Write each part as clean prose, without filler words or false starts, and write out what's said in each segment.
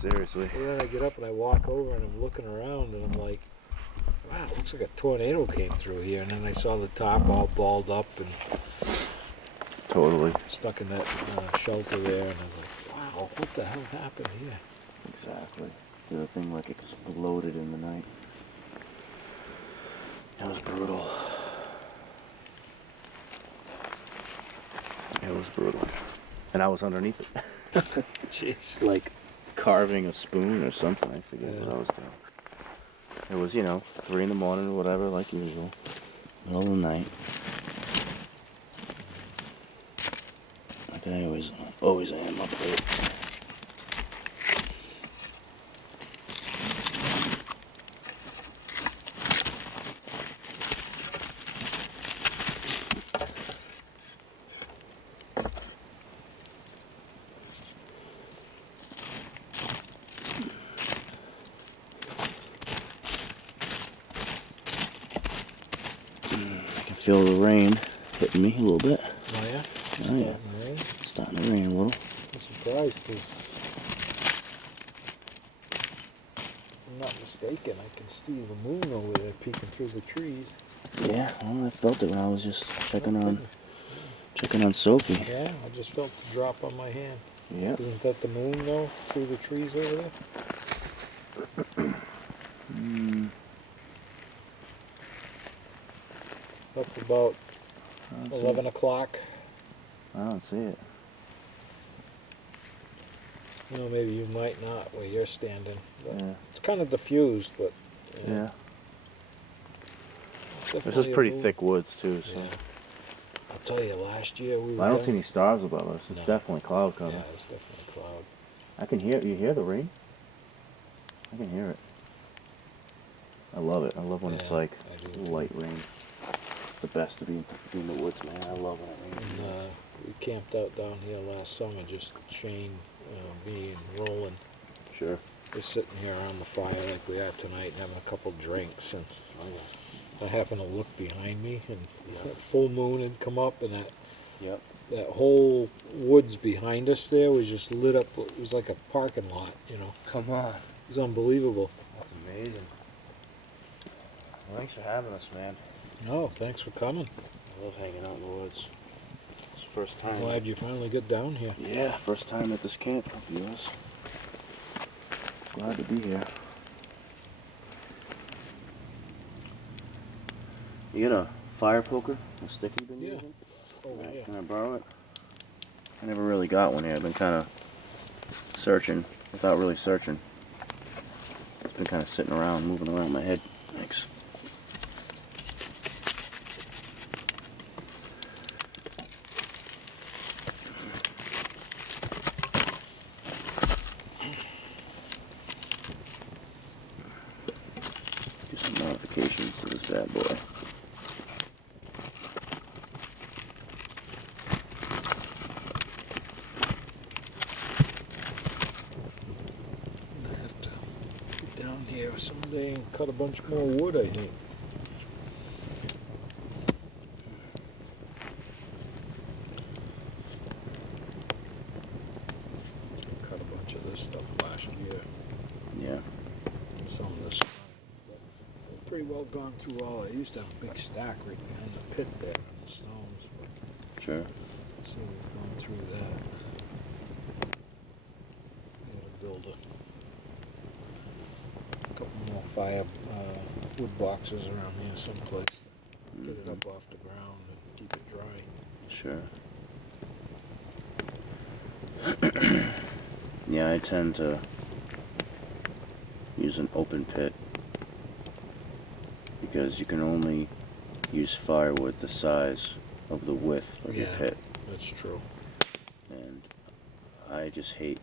Seriously. And then I get up and I walk over and I'm looking around and I'm like, wow, it looks like a tornado came through here. And then I saw the top all balled up and Totally. stuck in that shelter there. And I was like, wow, what the hell happened here? Exactly. The thing like exploded in the night. It was brutal. It was brutal. And I was underneath it. Jeez. Like carving a spoon or something. I forget what I was doing. It was, 3 in the morning or whatever, like usual. Middle of the night. Like I always am up late. I can feel the rain hitting me a little bit. Oh, yeah? Oh, yeah. Rain? Starting to rain a little. I'm surprised because I'm not mistaken. I can see the moon over there peeking through the trees. Yeah, well, I felt it when I was just checking on Sophie. Yeah, I just felt the drop on my hand. Yeah. Isn't that the moon though, through the trees over there? Up about 11 o'clock. I don't see it. Maybe you might not where you're standing. But Yeah. it's kind of diffused, but Yeah. This definitely is a pretty moon. thick woods too, so. Yeah. I'll tell you, last year we were I don't down- see any stars above us. It's No. definitely cloud cover. Yeah, it's definitely a cloud. I can hear. You hear the rain? I can hear it. I love it. I love when it's Yeah, like I do too. light rain. It's the best to be in the woods, man. I love when it rains. And, we camped out down here last summer, just Shane, me, and Roland. Sure. We're sitting here around the fire like we are tonight, having a couple drinks, and Oh, yeah. I happened to look behind me, and full moon had come up, and Yep. that whole woods behind us there was just lit up. It was like a parking lot, Come on. It was unbelievable. That's amazing. Well, thanks for having us, man. No, thanks for coming. I love hanging out in the woods. It's the first time. Glad you finally got down here. Yeah, first time at this camp for a few years. Glad to be here. You got a fire poker? A stick you've been Yeah. using? Oh, yeah. Can I borrow it? I never really got one here. I've been kind of searching without really searching. It's been kind of sitting around, moving around my head. Thanks. Do some modifications to this bad boy. I have to get down here someday and cut a bunch more wood, I think. Cut a bunch of this stuff last year, Yeah. and some of this. But I've pretty well gone through all. I used to have a big stack right behind the pit there on the stones, but Sure. so we've gone through that. Gotta build a couple more fire wood boxes around here someplace. Get it up off the ground and keep it dry. Sure. Yeah, I tend to use an open pit because you can only use firewood the size of the width of your Yeah. pit. That's true. And I just hate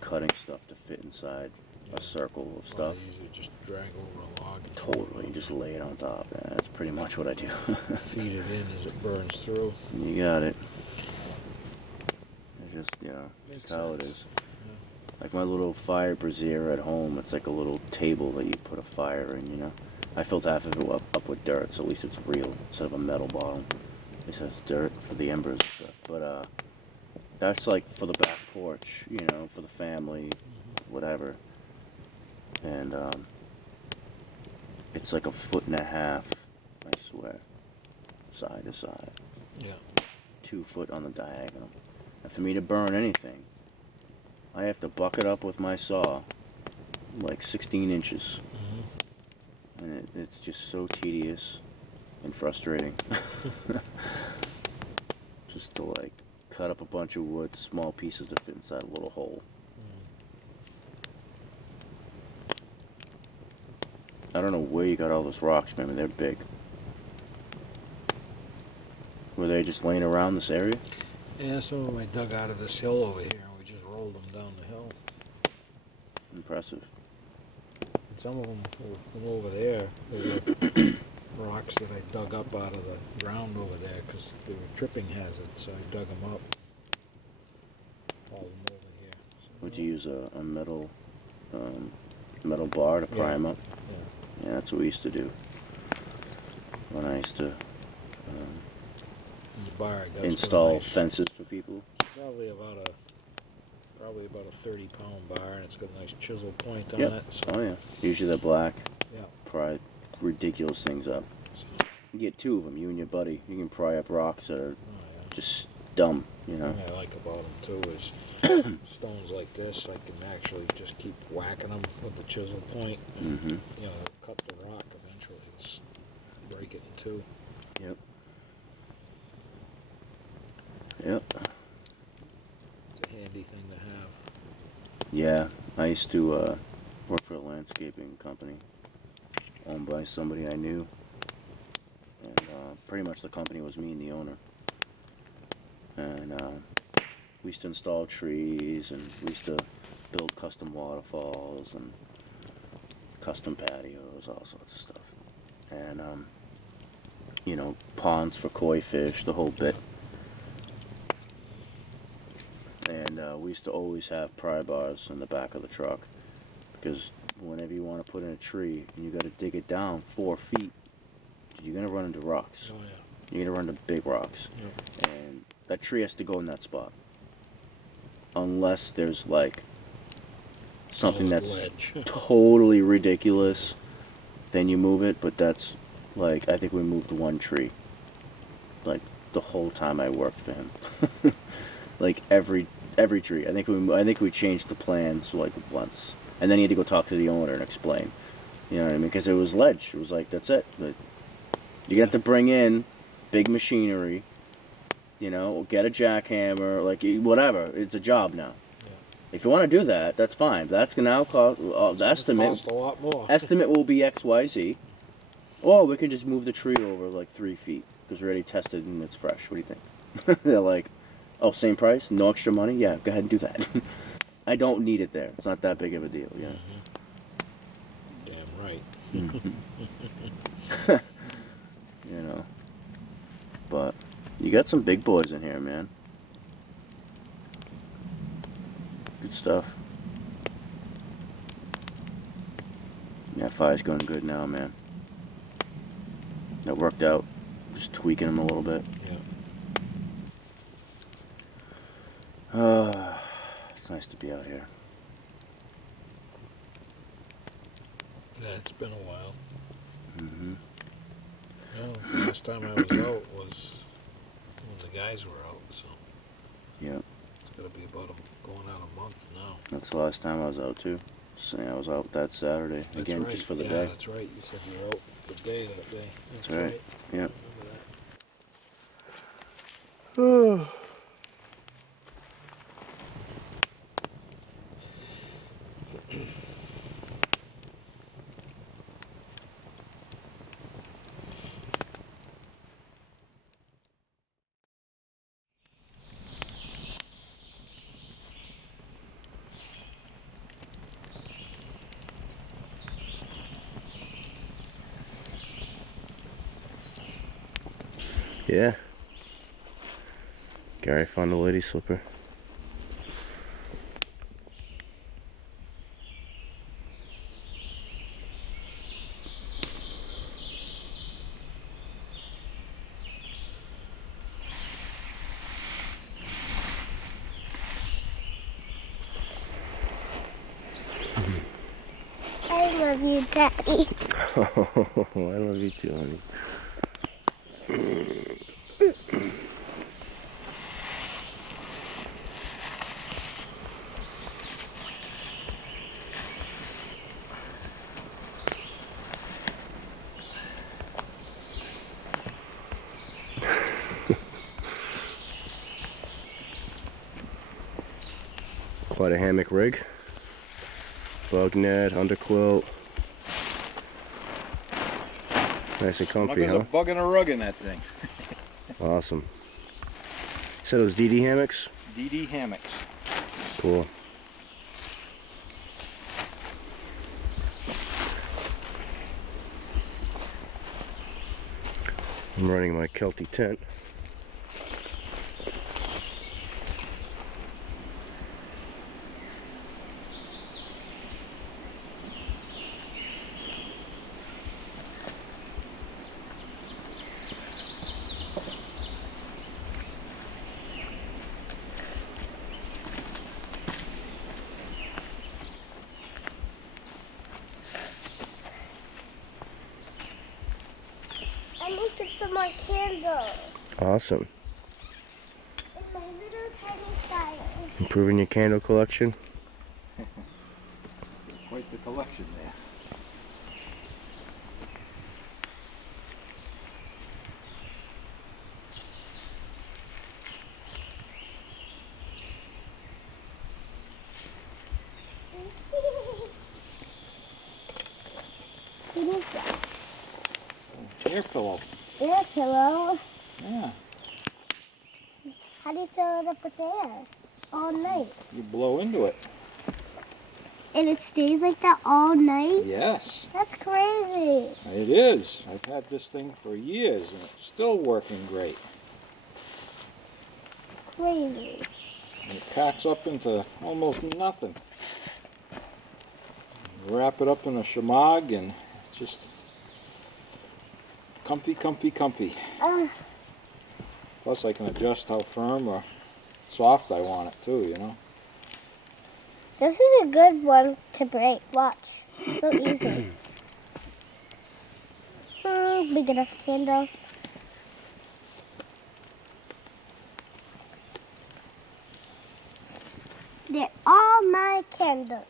cutting stuff to fit inside a circle of stuff. Well, easy, just drag over a log. And Totally, just lay it on top. Yeah, that's pretty much what I do. feed it in as it burns through. You got it. It's just, Makes just how it sense. is. Like my little fire brazier at home, it's like a little table that you put a fire in, I filled half of it up with dirt, so at least it's real, instead of a metal bottom. At least that's dirt for the embers and stuff. But, that's like for the back porch, for the family, whatever. And it's like 1.5 feet, I swear, side to side. Yeah. 2 foot on the diagonal. And for me to burn anything, I have to buck it up with my saw, like 16 inches. Mm-hmm. And it's just so tedious and frustrating. Just to like cut up a bunch of wood, small pieces to fit inside a little hole. I don't know where you got all those rocks, man. They're big. Were they just laying around this area? Yeah, some of them I dug out of this hill over here, and we just rolled them down the hill. Impressive. And some of them were from over there. They were rocks that I dug up out of the ground over there because they were tripping hazards, so I dug them up. Hauled them over here. So, Would you use a metal metal bar to pry them up? Yeah. Yeah, that's what we used to do. When I used to The bar, that's install nice, fences for people. Probably about a 30-pound bar, and it's got a nice chisel point on Yep. it. So, Oh yeah. Usually they're black. yeah. Pry ridiculous things up. So, You get 2 of them, you and your buddy. You can pry up rocks that are oh, yeah. just dumb, you know. What I like about them too is stones like this, I can actually just keep whacking them with the chisel point. And, Mm-hmm. you know, cut the rock eventually, just break it in two. Yep. Yep. It's a handy thing to have. Yeah, I used to work for a landscaping company owned by somebody I knew. And pretty much the company was me and the owner. And we used to install trees, and we used to build custom waterfalls and custom patios, all sorts of stuff. And, you know, ponds for koi fish, the whole bit. And we used to always have pry bars in the back of the truck, because whenever you want to put in a tree and you got to dig it down 4 feet, you're going to run into rocks. Oh yeah. You're going to run into big rocks. Yep. And that tree has to go in that spot. Unless there's like something Solid that's ledge. totally ridiculous, then you move it. But that's like, I think we moved 1 tree. Like the whole time I worked for him. Like every tree. I think we changed the plans like once. And then he had to go talk to the owner and explain. You know what I mean? Because it was ledge. It was like, that's it. But you have to bring in big machinery, you know, get a jackhammer, like whatever. It's a job now. Yeah. If you want to do that, that's fine. That's going to now cost, the estimate, Cost a lot more. estimate will be XYZ. Or we can just move the tree over like 3 feet because we already tested and it's fresh. What do you think? They're like, oh, same price? No extra money? Yeah, go ahead and do that. I don't need it there. It's not that big of a deal, yeah. Damn right. You know. But you got some big boys in here, man. Good stuff. Yeah, fire's going good now, man. That worked out. Just tweaking them a little bit. Yeah. It's nice to be out here. Yeah, it's been a while. Mm-hmm. No, last time I was out was when the guys were out, so Yep. it's gotta be about going out a month now. That's the last time I was out too. So, yeah, I was out that Saturday. That's Again, right. just for the yeah, day. That's right. You said you were out the day that day. That's right. Yep. I remember that. Yeah. Gary found a lady slipper. love you, Daddy. I love you too, honey. Quite a hammock rig. Bug net, underquilt. Nice and comfy, There's huh? a bug and a rug in that thing. Awesome. So those DD hammocks? DD hammocks. Cool. I'm running my Kelty tent. I'm making some more candles Awesome. in my little tiny fire. Improving your candle collection. Quite the collection there. What is that? Air pillow. Air pillow. Yeah. How do you fill it up with air all night? You blow into it. And it stays like that all night? Yes. That's crazy. It is. I've had this thing for years and it's still working great. Crazy. And it packs up into almost nothing. You wrap it up in a shamag and it's just comfy, comfy, comfy. Plus I can adjust how firm or soft I want it too, you know. This is a good one to break. Watch. So easy. Big enough candle. They're all my candles.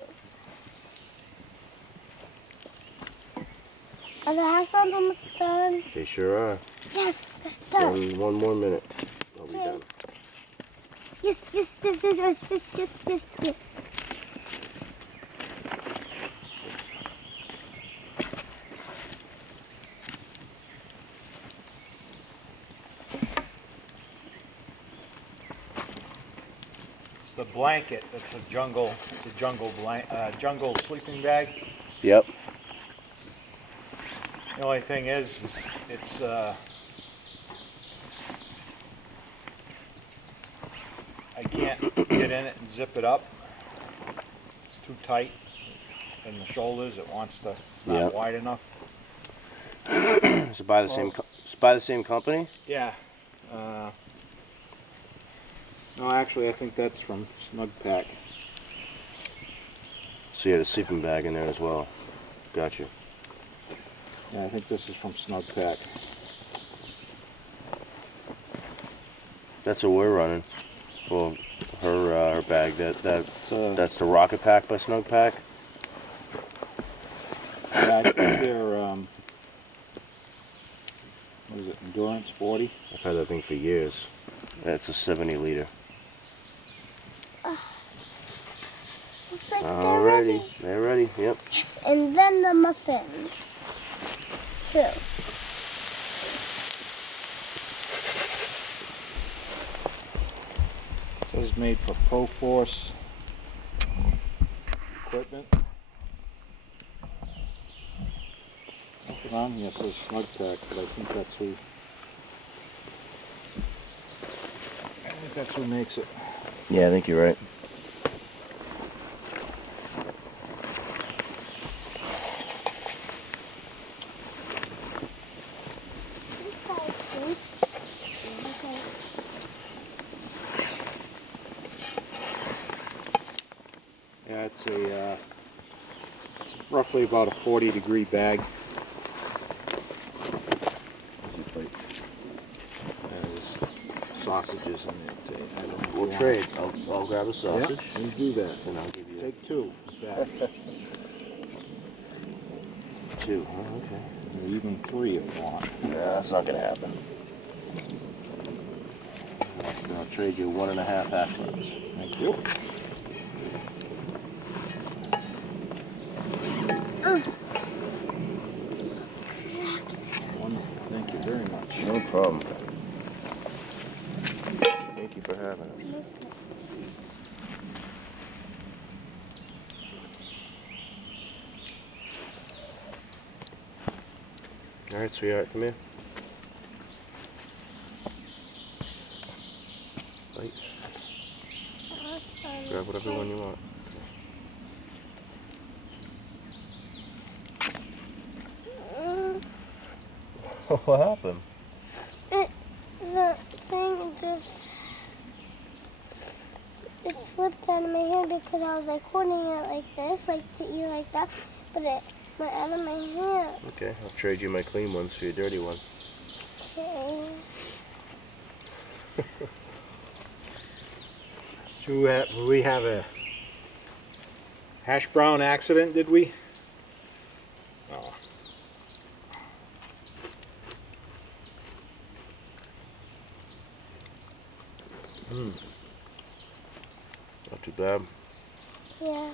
Are the hash browns almost done? They sure are. Yes, they're done. One more minute. I'll be Okay. done. Yes, yes, yes, yes, yes, yes, yes, yes, yes. The blanket, it's a jungle jungle sleeping bag. Yep. The only thing is it's I can't get in it and zip it up. It's too tight in the shoulders. It's not Yep. wide enough. Is it by the same? It's by the same company? Yeah. No, actually, I think that's from Snug Pack. So you had a sleeping bag in there as well. Gotcha. Yeah, I think this is from Snug Pack. That's what we're running for her bag. That's the Rocket Pack by Snug Pack. Yeah, I think they're what is it? Endurance 40. I've had that thing for years. That's a 70 liter. Looks like All they're ready. ready. They're ready. Yep. Yes, and then the muffins. Too. This is made for Pro Force equipment. Nothing on here says Snug Pack, but I think that's who makes it. Yeah, I think you're right. Yeah, it's a roughly about a 40-degree bag. There's sausages in it. I don't know if you We'll want- trade. I'll grab a sausage. Yeah, you do that. And I'll give you Take two, in fact. 2. Oh, okay. Or even 3 if you want. Nah, that's not gonna happen. I'll trade you 1.5 hash browns. Thank you. Wonderful. Thank you very much. No problem. Thank you for having us. All right, sweetheart, come here. Bite. Grab whatever one you want. What happened? The thing just, it slipped out of my hand because I was like holding it like this, like to eat like that, but it went out of my hand. Okay, I'll trade you my clean ones for your dirty one. Okay. Did we have a hash brown accident, did we? Oh. Not too bad. Yeah.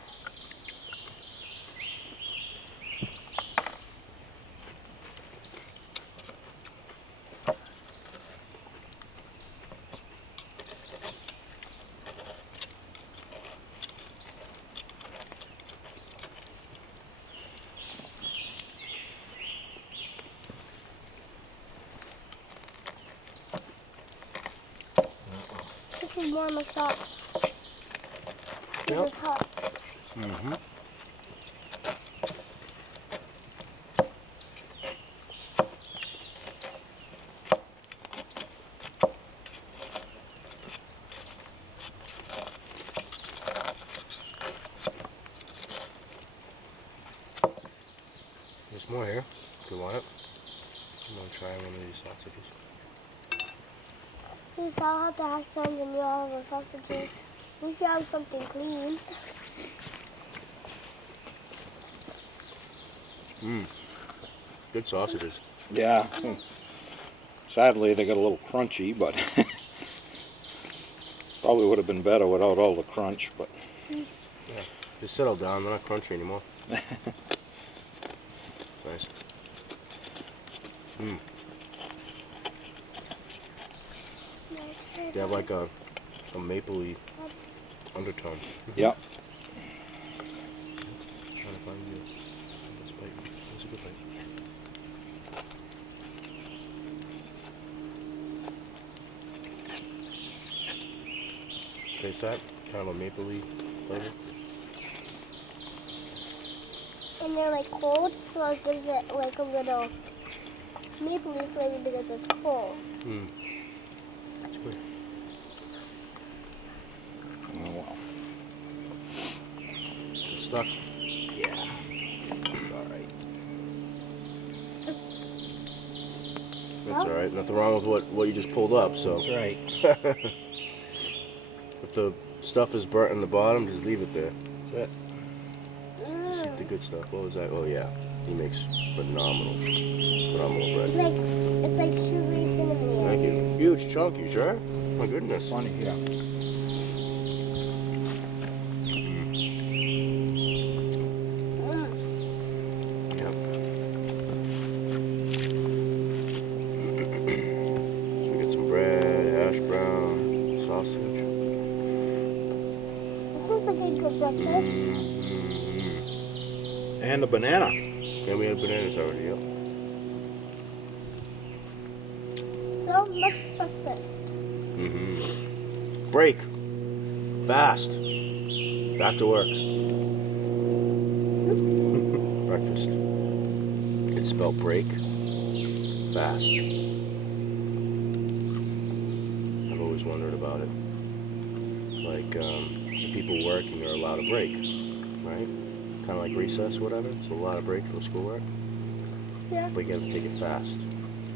This is warm as hot. This Yep. is hot. Mm-hmm. There's more here, if you want it. I'm gonna try one of these sausages. You saw how the hash browns and you all the sausages. You should have something clean. Mmm. Good sausages. Yeah. Sadly, they got a little crunchy, but probably would have been better without all the crunch, but They settle down, they're not crunchy anymore. Nice. Mmm. They have like a mapley undertone. yep. Trying to find you this bite. That's a good bite. Taste that? Kind of a mapley flavor. And they're like cold, so it gives it like a little maple flavor because it's cold. Mmm. It's good. Oh, well. Good stuff. Yeah. It's all right. That's alright. Nothing wrong with what you just pulled up, so. That's right. If the stuff is burnt in the bottom, just leave it there. That's it. Just eat the Mm. good stuff. What was that? Oh yeah. He makes phenomenal It's bread. like sugary cinnamon. Thank you. Huge chunk, you sure? My goodness. Funny, yeah. Yep. So we get some bread, hash brown, sausage. This looks like a good breakfast. And a banana. And we had bananas already, yep. So much breakfast. Break. Fast. Back to work. Breakfast. It's spelled break. Fast. I've always wondered about it. Like, if people work and they're allowed a break, right? kind of like recess, or whatever. It's a lot of break from schoolwork, Yeah. but you have to take it fast.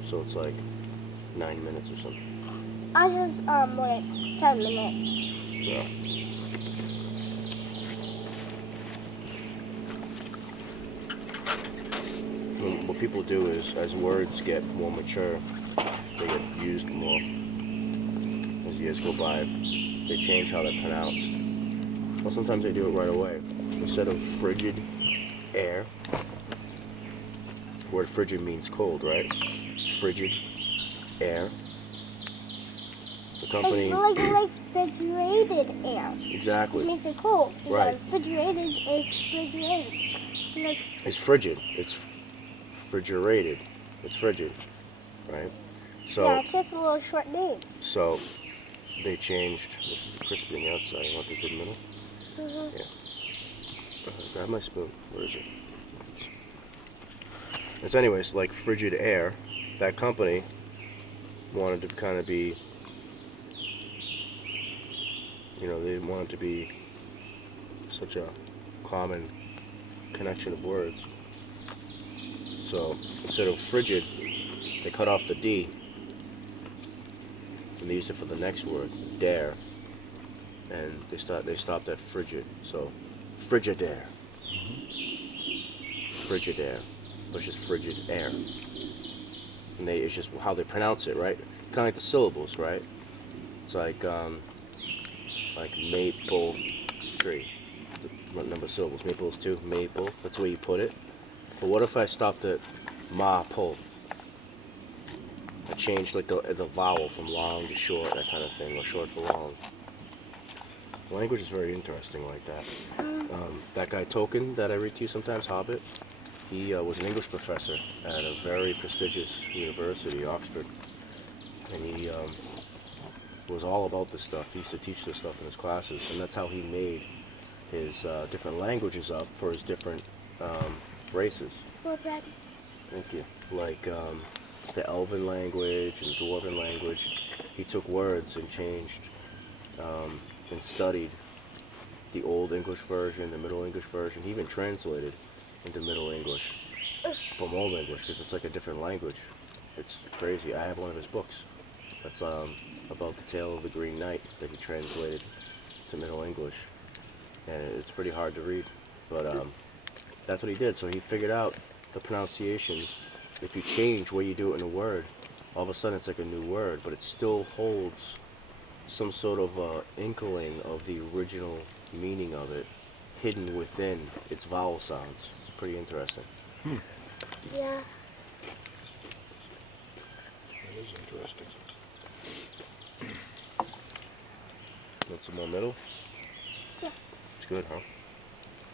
So it's like 9 minutes or something. Ours is like 10 minutes. Yeah. What people do is, as words get more mature, they get used more. As years go by, they change how they're pronounced. Well, sometimes they do it right away. Instead of frigid air, the word frigid means cold, right? Frigid air. The company. Like refrigerated air. Exactly. It makes it cold. Because Right. refrigerated is refrigerated. Because It's frigid. It's refrigerated. It's frigid, right? So. yeah, it's just a little short name. So they changed. This is crispy on the outside. You want the good middle? Mm-hmm. Yeah. Grab my spoon. Where is it? It's anyways like frigid air. That company wanted to kind of be, you know, they didn't want it to be such a common connection of words. So instead of frigid, they cut off the D. And they used it for the next word, dare, and they stopped at frigid. So, frigidaire, frigidaire, but it's just frigid air. And it's just how they pronounce it, right? Kind of like the syllables, right? It's like maple tree. What number of syllables? Maple is 2. Maple. That's where you put it. But what if I stopped at maple? I changed like the vowel from long to short, that kind of thing, or short to long. Language is very interesting like that. That guy Tolkien that I read to you sometimes, Hobbit, he was an English professor at a very prestigious university, Oxford. And he was all about this stuff. He used to teach this stuff in his classes, and that's how he made his different languages up for his different races. Well, Dad. Thank you. Like the Elven language and Dwarven language, he took words and changed and studied the Old English version, the Middle English version. He even translated into Middle English from Old English because it's like a different language. It's crazy. I have one of his books that's about the tale of the Green Knight that he translated to Middle English, and it's pretty hard to read, but that's what he did. So he figured out the pronunciations. If you change where you do it in a word, all of a sudden it's like a new word, but it still holds some sort of inkling of the original meaning of it hidden within its vowel sounds. It's pretty interesting. Yeah. That is interesting. Want some more middle? Yeah. It's good, huh?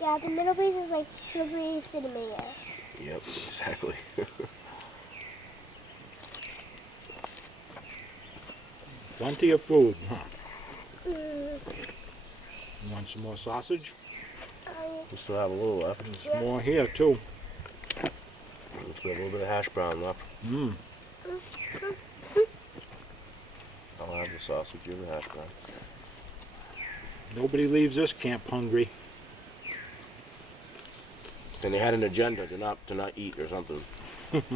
Yeah, the middle piece is like sugary cinnamon. Yep, exactly. Plenty of food, huh? Mm. You want some more sausage? We still have a little left. There's more here too. We have a little bit of hash brown left. Mmm. I'll have the sausage, you have the hash brown. Nobody leaves this camp hungry. And they had an agenda to not eat or something.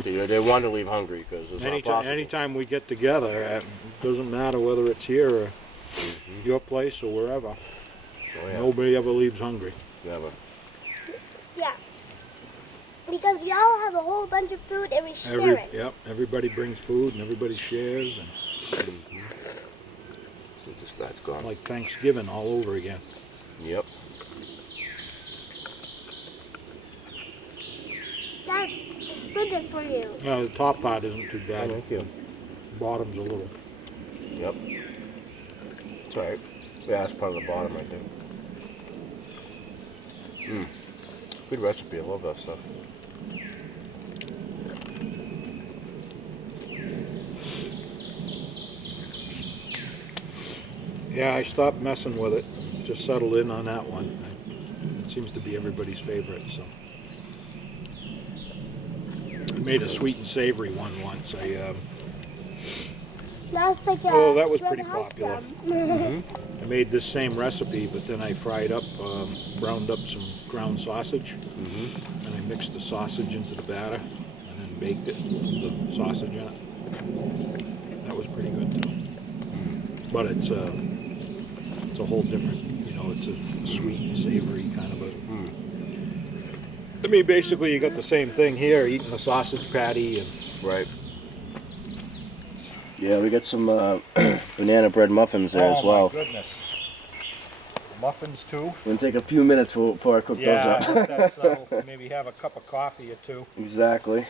They wanted to leave hungry because it's not possible. Anytime we get together, it doesn't matter whether it's here or your place or wherever. Oh, yeah. Nobody ever leaves hungry. Never. Yeah. Because we all have a whole bunch of food and we share it. Yep, everybody brings food and everybody shares, and That's gone. like Thanksgiving all over again. Yep. Dad, I split it for you. Well, the top part isn't too bad. Thank you. The bottom's a little. Yep. It's alright. Yeah, that's part of the bottom, I think. Good recipe. I love that stuff. Yeah, I stopped messing with it. Just settled in on that one. It seems to be everybody's favorite, so. I made a sweet and savory one once. I That's like a Oh, that was red pretty hot popular. dog. I made this same recipe, but then I fried up, browned up some ground sausage, and I mixed the sausage into the batter, and then baked it with the sausage in it. That was pretty good too. But it's a whole different, it's a sweet and savory kind of a. I mean, basically, you got the same thing here, eating the sausage patty and. Right. Yeah, we got some banana bread muffins there as well. Oh my goodness. Muffins too? It's gonna take a few minutes before I cook those Yeah, up. that's that'll maybe have a cup of coffee or two. Exactly.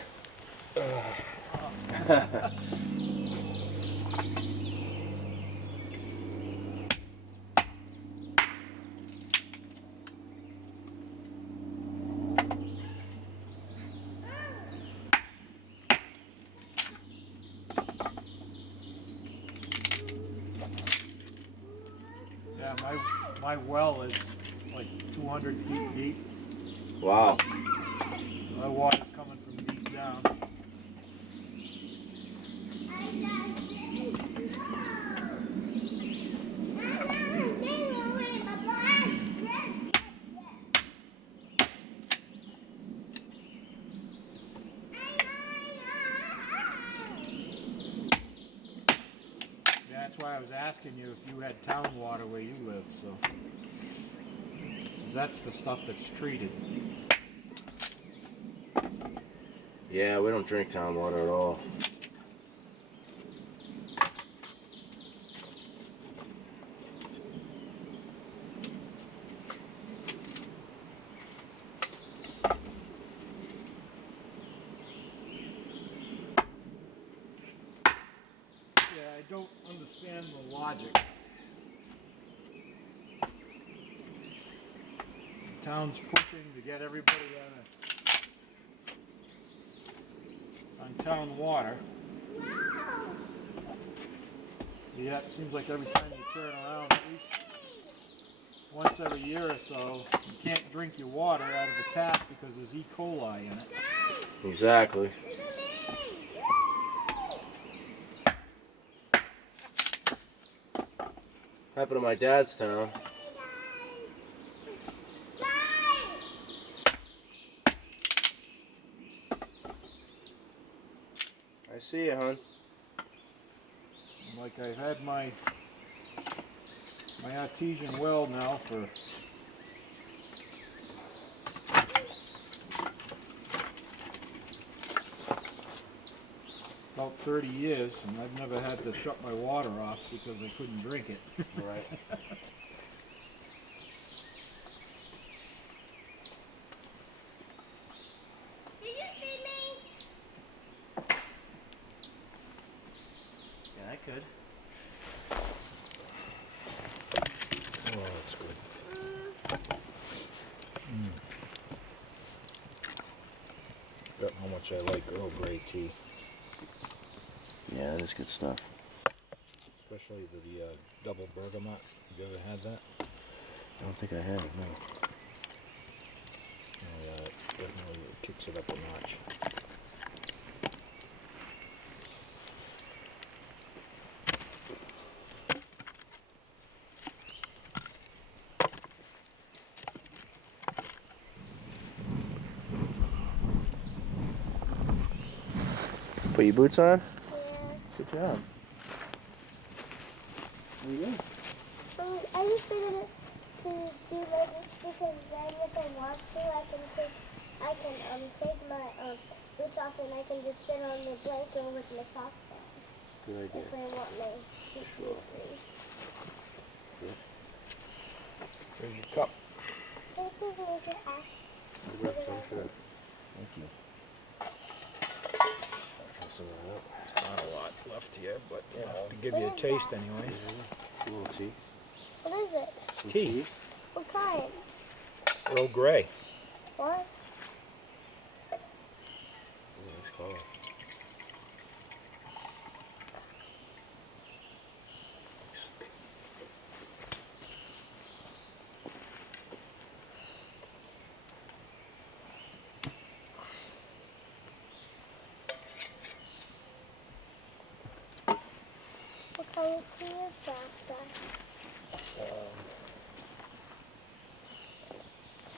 Yeah, my well is like 200 feet deep. Wow. My water's coming from deep down. Yeah, that's why I was asking you if you had town water where you live, so. 'Cause that's the stuff that's treated. Yeah, we don't drink town water at all. Yeah, I don't understand the logic. The town's pushing to get everybody on town water. Yeah, it seems like every time you turn around, at least once every year or so, you can't drink your water out of the tap because there's E. coli in it. Exactly. Happened to my dad's town. I see you, hon. Like I've had my artesian well now for about 30 years, and I've never had to shut my water off because I couldn't drink it. Right. Did you see me? Yeah, I could. Oh, that's good. Forgot how much I like Earl Grey tea, Yeah, that is good stuff. especially the double bergamot. Have you ever had that? I don't think I have, no. Oh, yeah, it definitely kicks it up a notch. Put your boots on? Yeah. Good job. There you go. I just figured it to do like this because then if I want to, I can take my boots off and I can just sit on the blanket with my socks on. Good idea. If I want my feet to be free. Here's your cup. I think we could ask. Sure. Thank you. There's not a lot left here, but I'll give you a taste anyway. A little tea. What is it? Some Tea. What kind? Earl Grey. What? Nice color.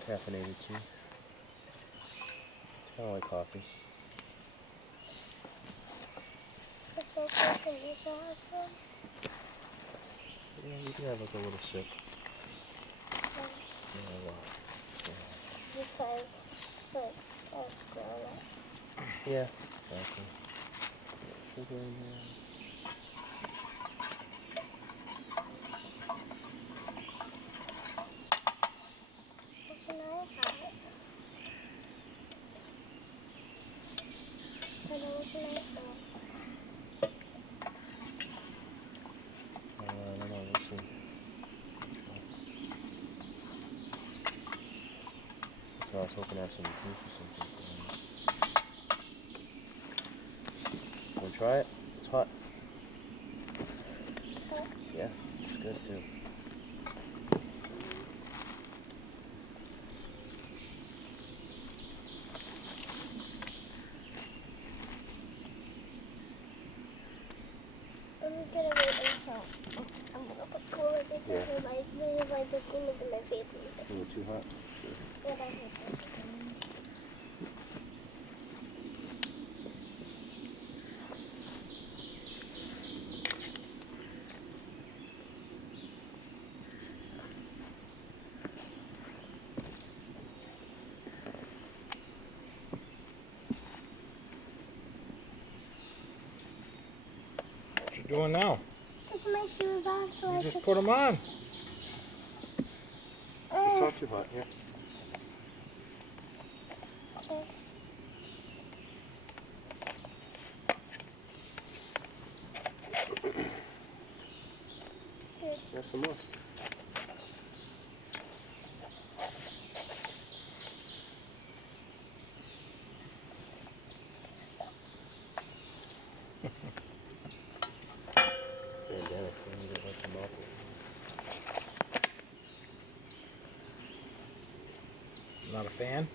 Caffeinated tea. It's kind of like coffee. Yeah, you can have like a little sip. Yeah, a lot. Yeah, exactly. Sugar in there. I don't know, we'll see. So I was hoping to have some juice or something. Wanna try it? It's hot. Yeah, it's good too. I'm gonna wait until I'm gonna put cooler because Yeah. my this thing is in my face. A little too hot? Sure. Yeah, that's it. What you doing now? Taking my shoes off so I You just can. put them on. It's not too hot, yeah. There's some more. Bandana, so you get like some apple. Not a fan?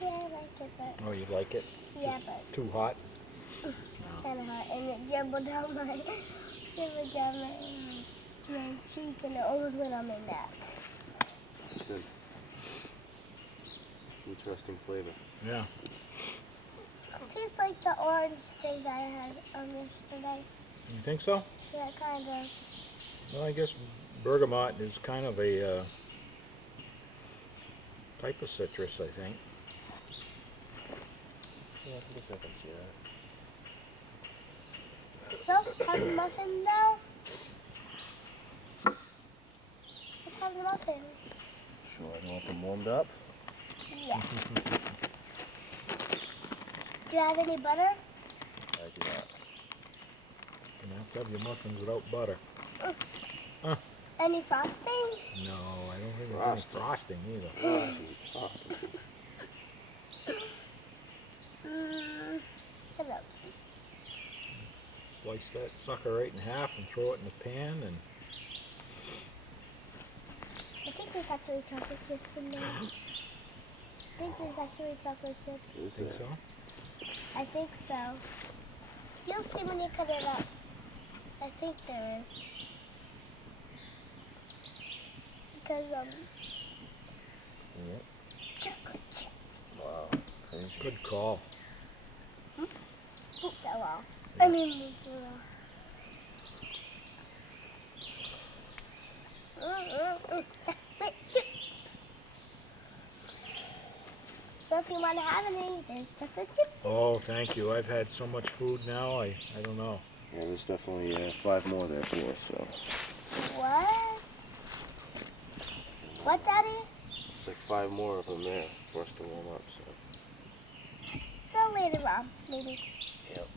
Yeah, I like it, but Oh, you like it? yeah, but Too hot? kind of hot, and it jumbled down my my cheek, and it almost went on my neck. It's good. Interesting flavor. Yeah. It tastes like the orange thing that I had yesterday. You think so? Yeah, kind of. Well, I guess bergamot is kind of a type of citrus, I think. Yeah, I guess I can see that. So, have muffins now? Let's have muffins. Sure, I want them warmed up. Yeah. Do you have any butter? I do not. You have to have your muffins without butter. Any frosting? No, I don't think there's any Frosting. frosting either. Hello. Slice that sucker right in half and throw it in the pan, and I think there's actually chocolate chips in there. I think there's actually chocolate chips. you think so? I think so. You'll see when you cut it up. I think there is. Because, Yep. chocolate chips. Wow. Crazy. Good call. Oop, that well. I mean, chocolate chips. So if you want to have any, there's chocolate chips. Oh, thank you. I've had so much food now, I don't know. Yeah, there's definitely 5 more there for us, so. What? What, Daddy? It's like 5 more of them there for us to warm up, so. So later on, maybe. Yep.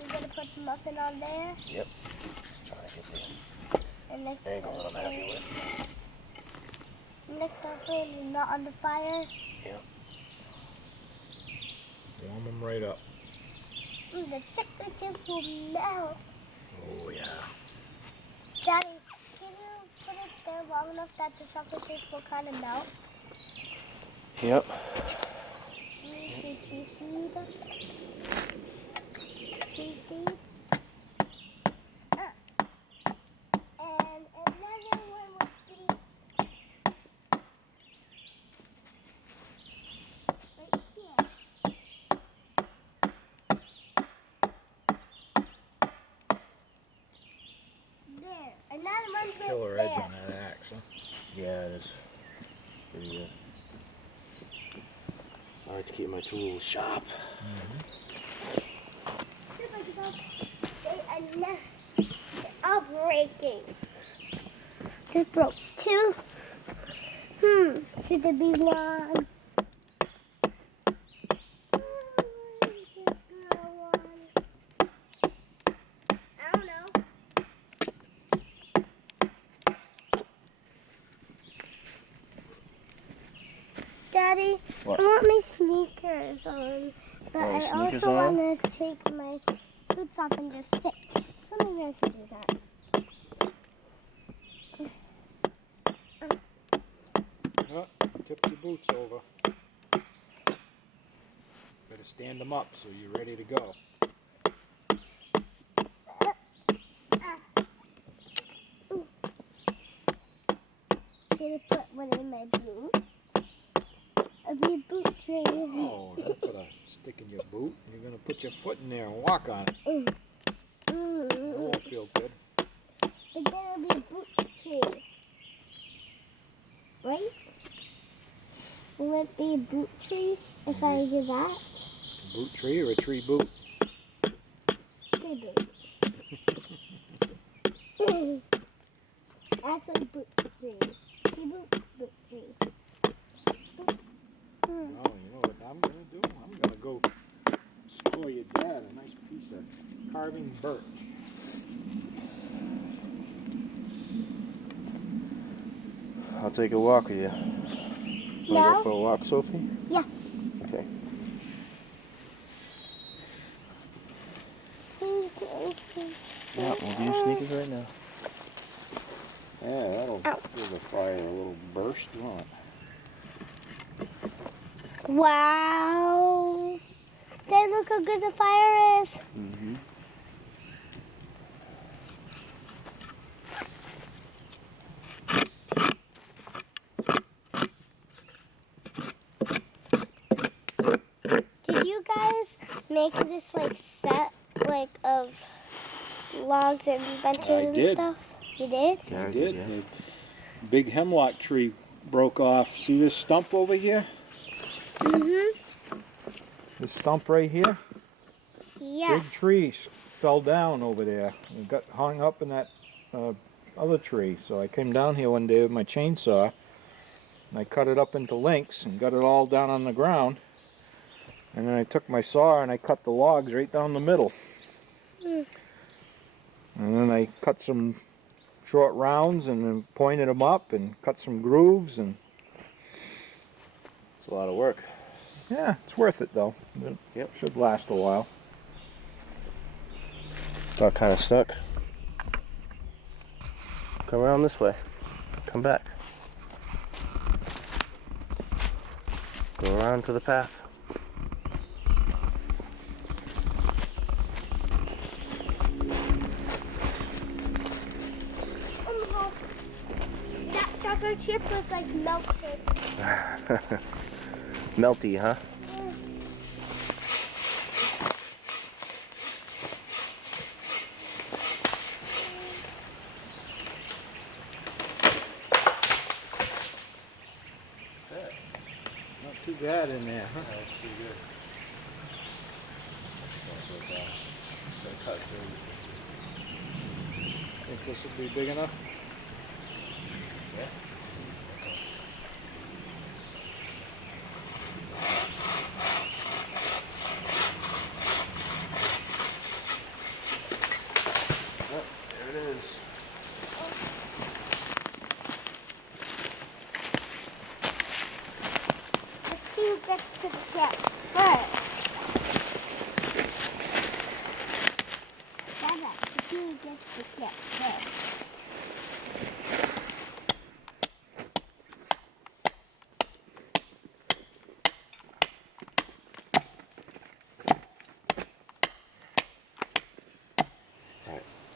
You're gonna put the muffin on there, Yep. Trying to get the and next angle that I'm happy with. next muffin is not on the fire. Yep. Warm them right up. The chocolate chip will melt. Oh, yeah. Daddy, can you put it there long enough that the chocolate chips will kind of melt? Yep. Tree seed. Tree seed. And another one would be right here. There. Another one's right Killer there. edge on that axe, huh? Yeah, it is. Pretty good. I like to keep my tools sharp. They are breaking. Just broke two. Should there be one? Just grow one. I don't know. Daddy, What? I want my sneakers on, but Oh, your I sneakers also on? want to take my boots off and just sit. So maybe I should do that. Oh, tipped your boots over. Better stand them up so you're ready to go. Should I put one in my boot? A big boot tree. Oh, don't put a stick in your boot. You're going to put your foot in there and walk on it. That won't feel good. But then it'll be a boot tree. Right? Will it be a boot tree if I do that? A boot tree or a tree boot? Tree boot. Actually, boot tree. Tree boot, boot tree. Oh, you know what I'm going to do? I'm going to go score your dad a nice piece of carving birch. I'll take a walk with you. Wanna go for a walk, Sophie? Yeah. Okay. Yeah, we'll do your sneakers right now. Yeah, that'll give the fire a little burst, won't it? Wow. Then look how good the fire is. Mm-hmm. Did you guys make this like set of logs and benches I and did. stuff? You did? Yeah, I I did. yeah. The big hemlock tree broke off. See this stump over here? Mm-hmm. This stump right here? Yeah. Big tree fell down over there and got hung up in that other tree. So I came down here one day with my chainsaw and I cut it up into lengths and got it all down on the ground. And then I took my saw and I cut the logs right down the middle. Mm. And then I cut some short rounds and then pointed them up and cut some grooves, and It's a lot of work. yeah, it's worth it though. It Yep. should last a while. Got kind of stuck. Come around this way. Come back. Go around to the path. That chocolate chip was like melted. Melty, huh? Not too bad in there, huh? That's pretty good. Think this will be big enough? Yeah. Yep, there it is. Let's see who gets to the tip first. Dada, let's see who gets to the tip first.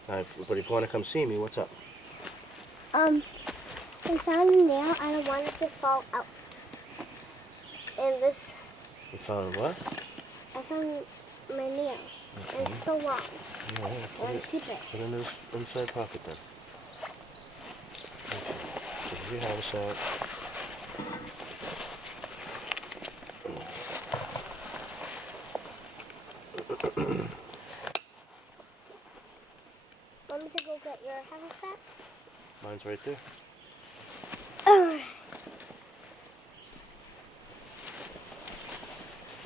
But if you want to come see me, what's up? I found a nail. I don't want it to fall out. And this, You found what? I found my nail. Okay. And it's so long. Yeah, I want to keep it. put it in this inside pocket then. Okay. So here you have a sack. Want me to go get your haversack? Mine's right there.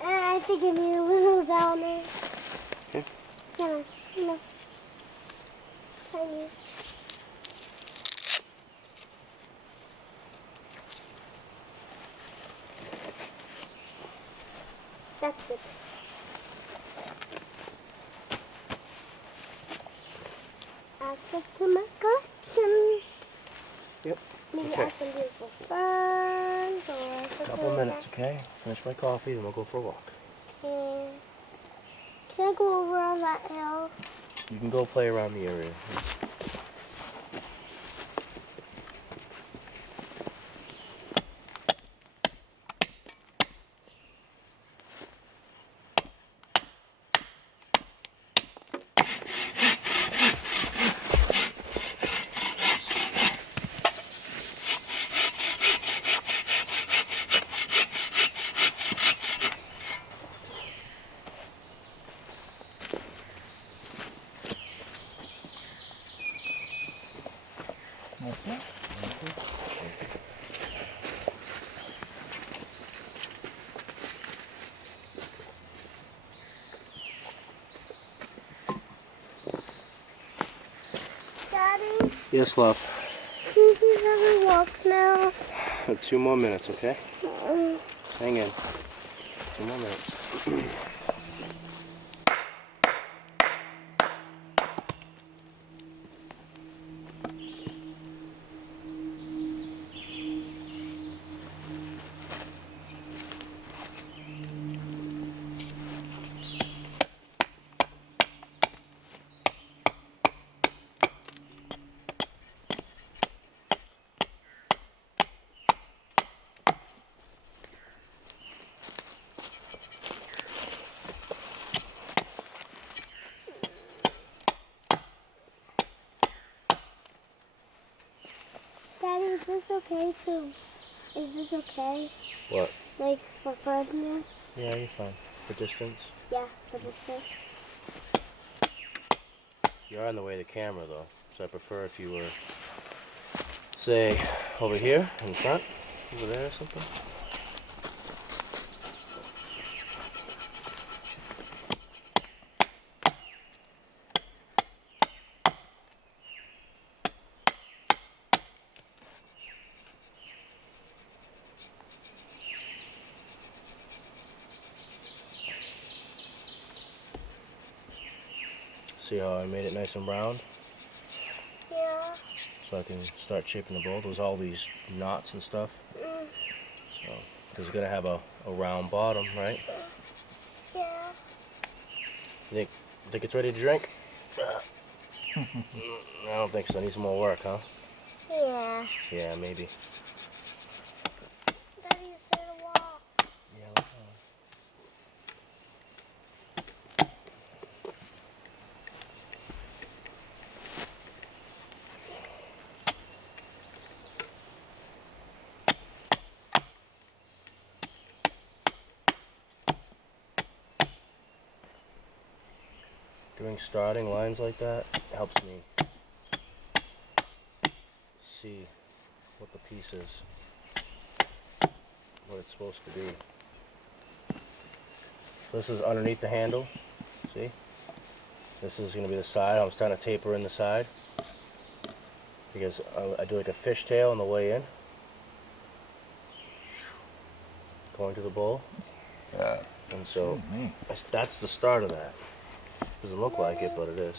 I think I need a little down there. Okay. Come on. Tiny. That's good. Access to my garden. Yep. Maybe Okay. add some beautiful ferns or something. Couple minutes, okay? Finish my coffee, then we'll go for a walk. Okay. Can I go over on that hill? You can go play around the area. Okay. Daddy, Yes, love. can you please have a walk now? 2 more minutes, okay? Mm. Hang in. 2 more minutes. Daddy, is this okay too? Is this okay? What? Like for further? Yeah, you're fine. For distance? Yeah, for this thing. You're in the way of the camera, though. So I prefer if you were, say, over here in front, over there or something. See how I made it nice and round? Yeah. So I can start shaping the bowl. There's all these knots and stuff. Mm. So, because it's going to have a round bottom, right? Yeah. Think it's ready to drink? I don't think so. Needs some more work, huh? Yeah. Yeah, maybe. Daddy, you said a walk. Yeah, doing starting lines like that helps me see what the piece is, what it's supposed to be. So this is underneath the handle, see? This is going to be the side. I'm starting to taper in the side because I do like a fishtail on the way in, going to the bowl. Yeah. And so that's the start of that. Doesn't look like it, but it is.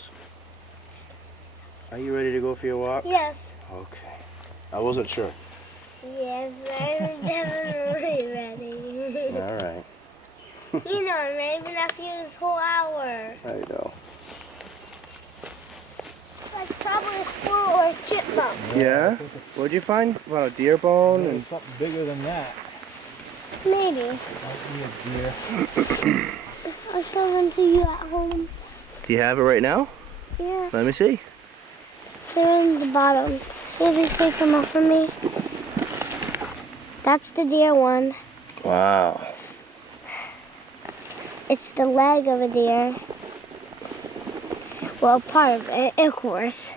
Are you ready to go for your walk? Yes. Okay. I wasn't sure. Yes, I'm definitely ready. All right. You know, I'm ready. We've been asking you this whole hour. I know. Yeah? I think it's What'd you find? About a deer bone? maybe And something bigger than that. Maybe. Might be a deer. I'll show them to you at home. do you have it right now? Yeah. Let me see. They're in the bottom. Maybe take them off for me. That's the deer one. Wow. It's the leg of a deer. Well, part of it, of course.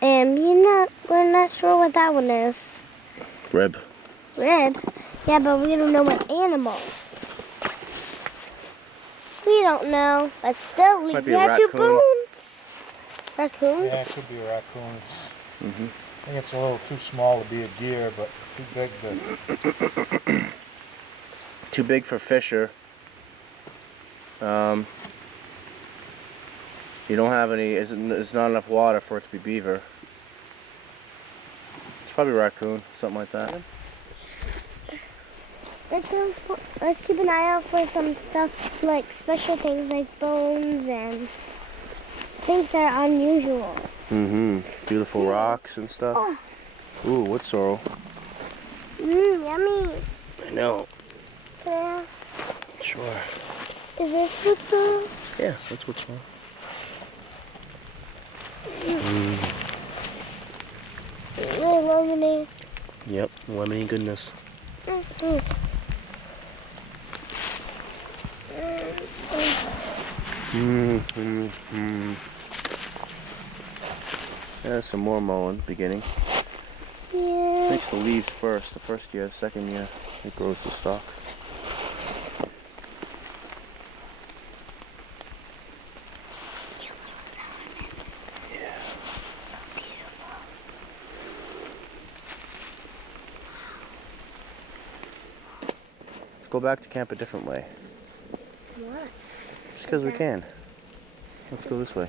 And we're not sure what that one is. Rib. Rib? Yeah, but we don't know what animal. We don't know. But still, we Might be a have two raccoon. bones. Raccoon? Yeah, it could be a raccoon. Mm-hmm. I think it's a little too small to be a deer, but too big to. Too big for Fisher. You don't have any. It's not enough water for it to be beaver. It's probably raccoon, something like that. Let's keep an eye out for some stuff like special things like bones and things that are unusual. Mm-hmm. Beautiful rocks and stuff. Oh. Ooh, wood sorrel. Yummy. I know. Yeah. Sure. Is this good food? Yeah, that's wood sorrel. Really lemony. Yep, lemony goodness. Mm-hmm. There's some more mowing beginning. Yeah. Takes the leaves first, the first year, the second year, it grows the stalk. Yeah. So beautiful. Let's go back to camp a different way. What? Just because we can. Let's go this way.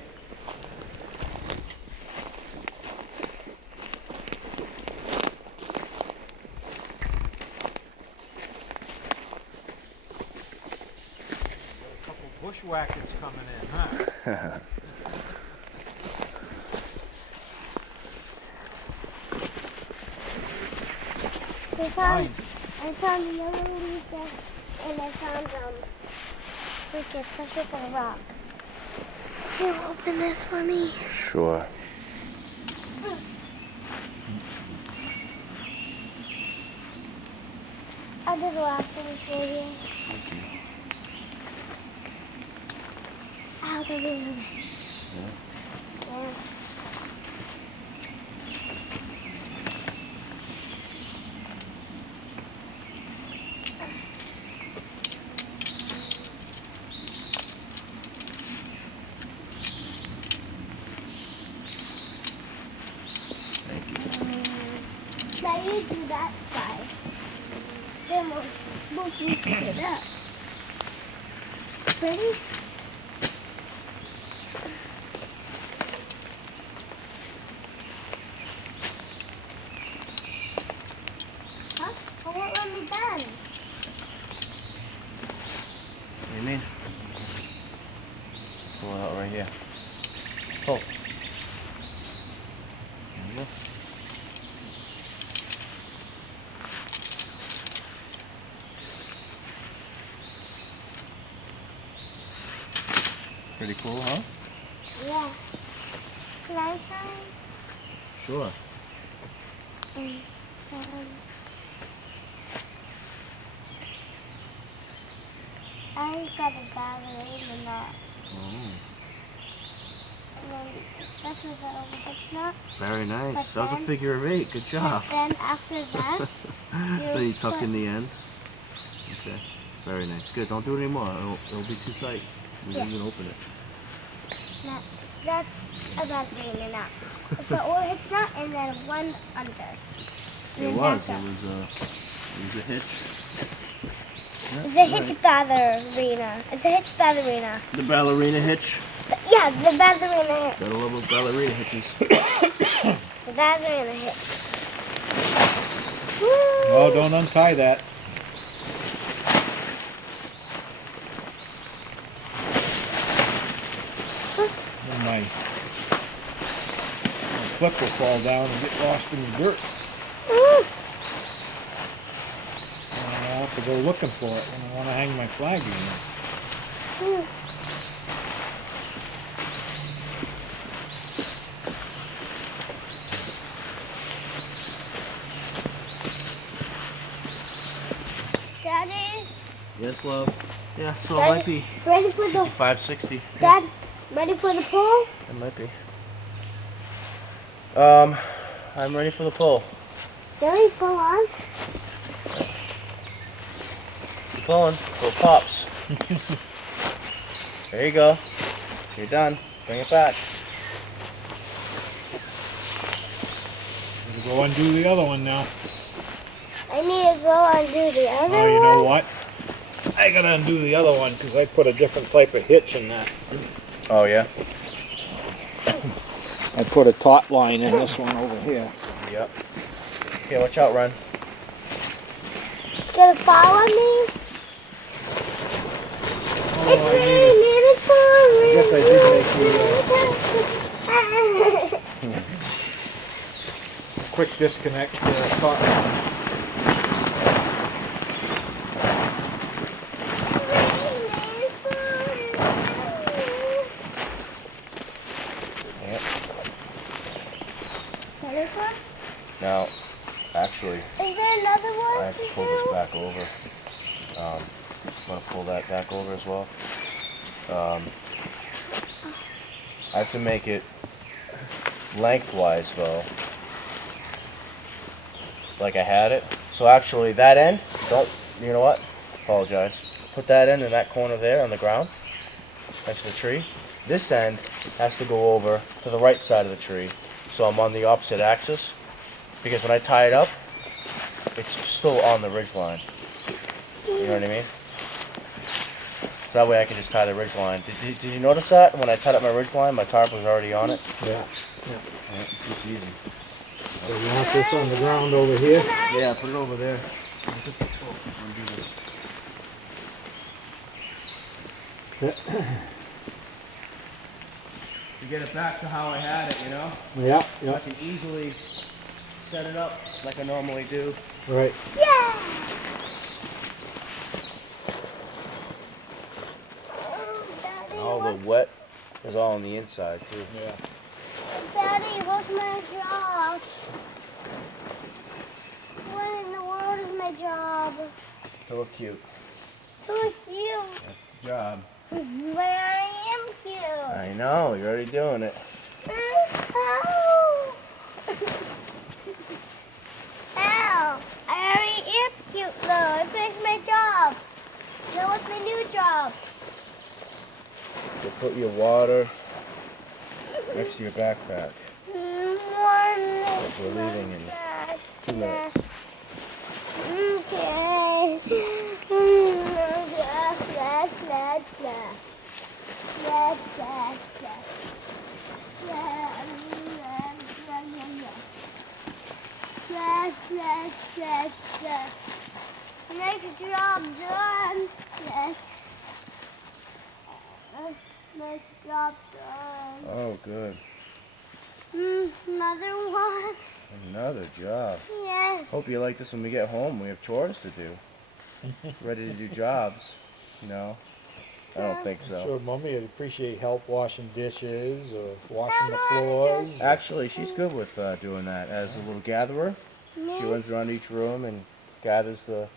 A couple bushwhackers coming in, huh? I found the yellow leaf there, and I found like a special for a rock. Can you open this for me? Sure. I did the last one for you. Ow, the wind. Yeah. Now you do that side. Then we'll do that. Ready? Huh? I won't let me bend. What do you mean? Pull it out right here. Pull. There you go. Pretty cool, huh? Yeah. Can I try? Sure. I got a battery in the knot. Oh, And then that's what that overhitch knot. very nice. But That was a then- figure of 8. Good job. But then after that, So you tuck in the ends. Okay. Very nice. Good. Don't do it anymore. It'll be too tight. We didn't even open it. that's a battery in the knot. It's an overhitch knot and then one under. And It then was. back It up. was a hitch. It's a hitch ballerina. It's a hitch ballerina. The ballerina hitch. Yeah, the ballerina hitch. Gotta love those ballerina hitches. The ballerina hitch. No, don't untie that. Oh my. clip will fall down and get lost in the dirt. And I'll have to go looking for it when I want to hang my flag again. Daddy, Yes, love. Yeah, so it Daddy, might be ready for the 560. Dad? Ready for the pull? It might be. I'm ready for the pull. Daddy, pull on. Keep pulling. Go pops. There you go. You're done. Bring it back. I'm gonna go undo the other one now. I need to go undo the other one. Oh, you know what? I gotta undo the other one because I put a different type of hitch in that. Oh, yeah? I put a taut line in this one over here. Yep. Okay, watch out, Ren. It's gonna follow me. Oh, I need it. I guess I did make the quick disconnect for a taut line. Yep. This one? Now, actually, Is there another one? I have to pull this back over. I'm going to pull that back over as well. I have to make it lengthwise though, like I had it. So actually that end, you know what? Apologize. Put that end in that corner there on the ground, next to the tree. This end has to go over to the right side of the tree, so I'm on the opposite axis. Because when I tie it up, it's still on the ridge line. You know what I mean? So that way I can just tie the ridge line. Did you notice that? When I tied up my ridge line, my tarp was already on it? Yeah. It's easy. So you want this on the ground over here? Yeah, put it over there. To get it back to how I had it, you know? Yeah, I yeah, can easily set it up like I normally do. right. Yeah! Oh, Daddy, All the wet is all on the inside too. Yeah. Daddy, what's my job? What in the world is my job? To look cute. So cute. That's the job. But I am cute. I know, you're already doing it. Ow! Ow! I already am cute though. I finished my job. Now what's my new job? So put your water next to your backpack. We're leaving in 2 minutes. Okay. Next job done. Next job done. Oh, good. Another one. Another job. Yes. Hope you like this when we get home. We have chores to do. Ready to do jobs, you know? I don't think so. Sure, Mommy would appreciate help washing dishes or washing the floors. Actually, she's good with doing that. As a little gatherer, she runs around each room and gathers the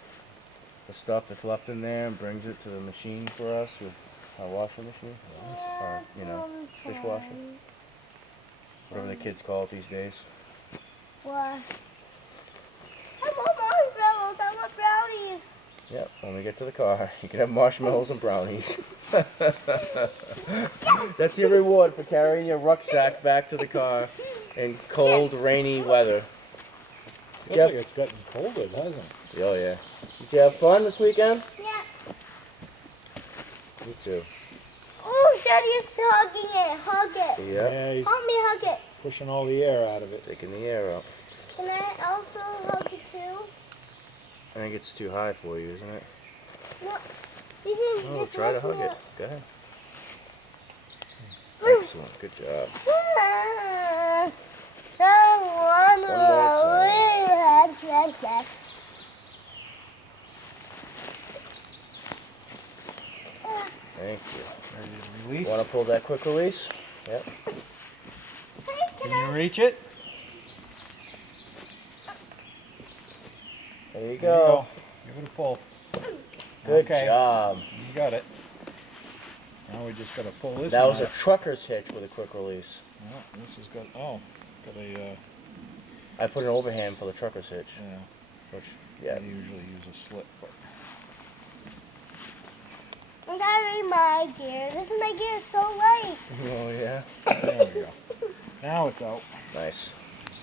stuff that's left in there and brings it to the machine for us with our washing machine. Or, you know, dishwasher. Whatever the kids call it these days. What? I want marshmallows. I want brownies. Yep, when we get to the car, you can have marshmallows and brownies. That's your reward for carrying your rucksack back to the car in cold, rainy weather. Looks like it's gotten colder, hasn't it? Oh yeah. Did you have fun this weekend? Yeah. Me too. Oh, Daddy's hugging it. Hug it. Yep. Yeah, he's Help me hug it. pushing all the air out of it. Taking the air out. Can I also hug it too? I think it's too high for you, isn't it? No. You can Oh, just try to lift hug me it. up. Go ahead. Excellent. Good job. like that. Thank you. Ready to release? Want to pull that quick release? Yep. Can you reach it? There you There you go. Give it a pull. Good Okay. job. You got it. Now we just gotta pull this. That was a knot. trucker's hitch with a quick release. Oh, this has got. Oh, got a. I put an overhand for the trucker's hitch, Yeah. which, Yeah. yeah. I usually use a slip, but. I gotta read my gear. This is my gear. It's so light. Oh, yeah. There we go. Now it's out. Nice.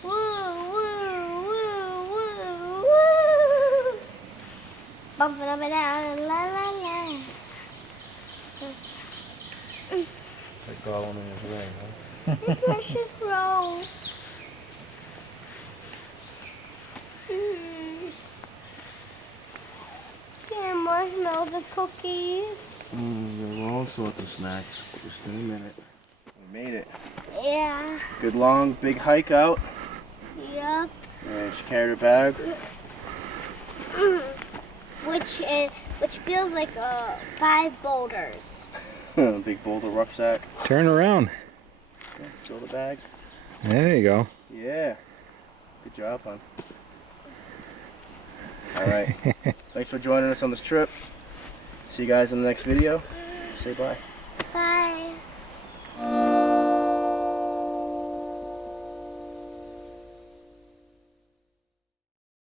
Woo, woo, woo, woo, woo. Bumping up and down. La la la. Like Gollum in his ring, huh? The precious roll. Yeah, marshmallows and cookies. There were all sorts of snacks. Just in a minute. We made it. Yeah. Good long, big hike out. Yep. And she carried her bag. Which feels like 5 boulders. Big boulder rucksack. Turn around. Fill the bag. There you go. Yeah. Good job, hon. All right. Thanks for joining us on this trip. See you guys in the next video. Say bye. Bye.